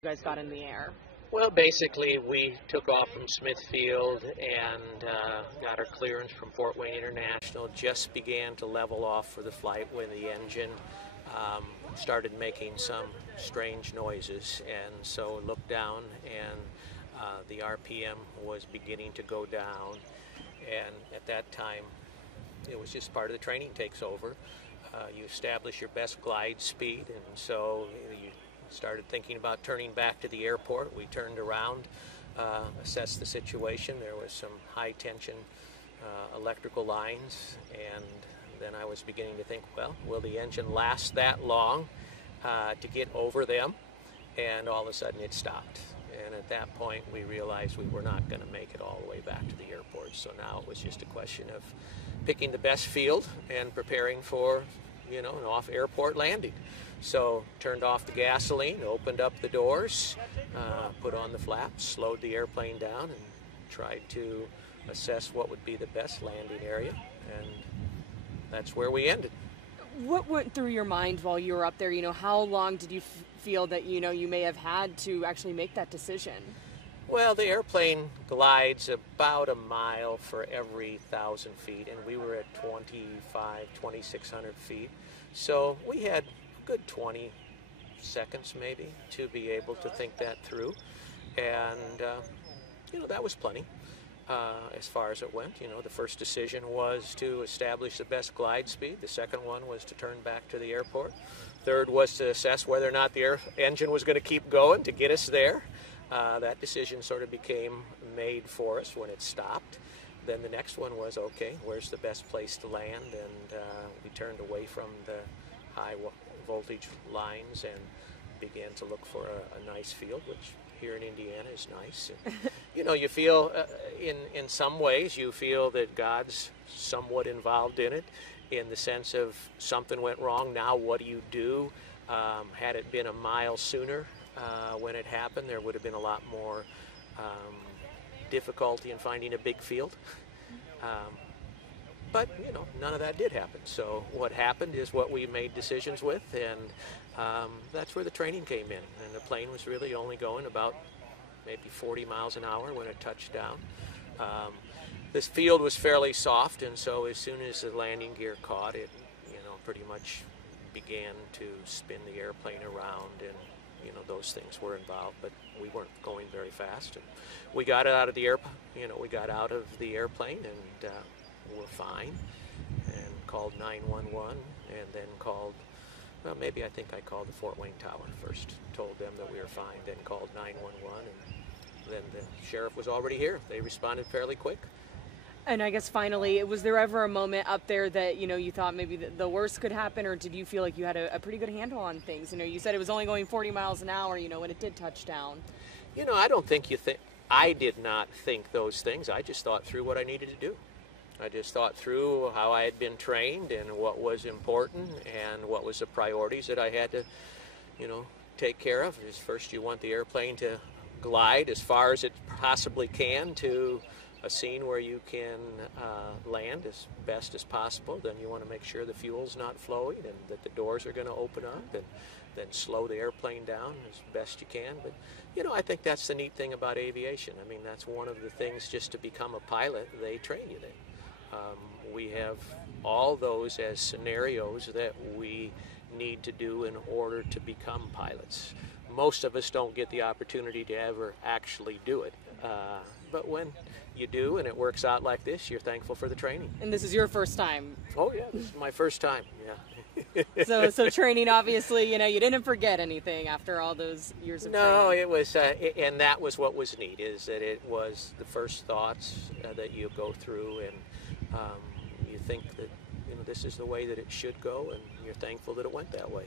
you guys got in the air? Well, basically, we took off from Smithfield and got our clearance from Fort Wayne International. Just began to level off for the flight when the engine started making some strange noises, and so looked down, and the RPM was beginning to go down. And at that time, it was just part of the training takes over. You establish your best glide speed, and so you started thinking about turning back to the airport. We turned around, assessed the situation. There was some high tension electrical lines, and then I was beginning to think, well, will the engine last that long to get over them? And all of a sudden it stopped. And at that point we realized we were not going to make it all the way back to the airport. So now it was just a question of picking the best field and preparing for, an off-airport landing. So turned off the gasoline, opened up the doors, put on the flaps, slowed the airplane down, and tried to assess what would be the best landing area. And that's where we ended. What went through your mind while you were up there? How long did you feel that, you may have had to actually make that decision? Well, the airplane glides about a mile for every 1,000 feet, and we were at 2,600 feet. So we had a good 20 seconds maybe to be able to think that through. And, that was plenty as far as it went. The first decision was to establish the best glide speed. The second one was to turn back to the airport. Third was to assess whether or not the engine was going to keep going to get us there. That decision sort of became made for us when it stopped. Then the next one was, okay, where's the best place to land? And we turned away from the high voltage lines and began to look for a nice field, which here in Indiana is nice. And, you feel, in some ways, you feel that God's somewhat involved in it, in the sense of something went wrong. Now what do you do? Had it been a mile sooner when it happened, there would have been a lot more difficulty in finding a big field. But, none of that did happen. So what happened is what we made decisions with, and that's where the training came in. And the plane was really only going about maybe 40 miles an hour when it touched down. This field was fairly soft, and so as soon as the landing gear caught it, pretty much began to spin the airplane around, and those things were involved, but we weren't going very fast. And we got out of the airplane, and were fine, and called 911, and then called, I think I called the Fort Wayne Tower first, told them that we were fine, then called 911, and then the sheriff was already here. They responded fairly quick. And I guess finally, was there ever a moment up there that, you thought maybe the worst could happen, or did you feel like you had a pretty good handle on things? You said it was only going 40 miles an hour, when it did touch down. I don't think I did not think those things. I just thought through what I needed to do. I just thought through how I had been trained and what was important and what was the priorities that I had to, take care of. First, you want the airplane to glide as far as it possibly can to a scene where you can land as best as possible. Then you want to make sure the fuel's not flowing and that the doors are going to open up, and then slow the airplane down as best you can. But I think that's the neat thing about aviation. I mean, that's one of the things, just to become a pilot, they train you there. We have all those as scenarios that we need to do in order to become pilots. Most of us don't get the opportunity to ever actually do it. But when you do and it works out like this, you're thankful for the training. And this is your first time? Oh yeah, this is my first time, yeah. So training, obviously, you didn't forget anything after all those years of training. No, it was, and that was what was neat, is that it was the first thoughts that you go through, and you think that, this is the way that it should go, and you're thankful that it went that way.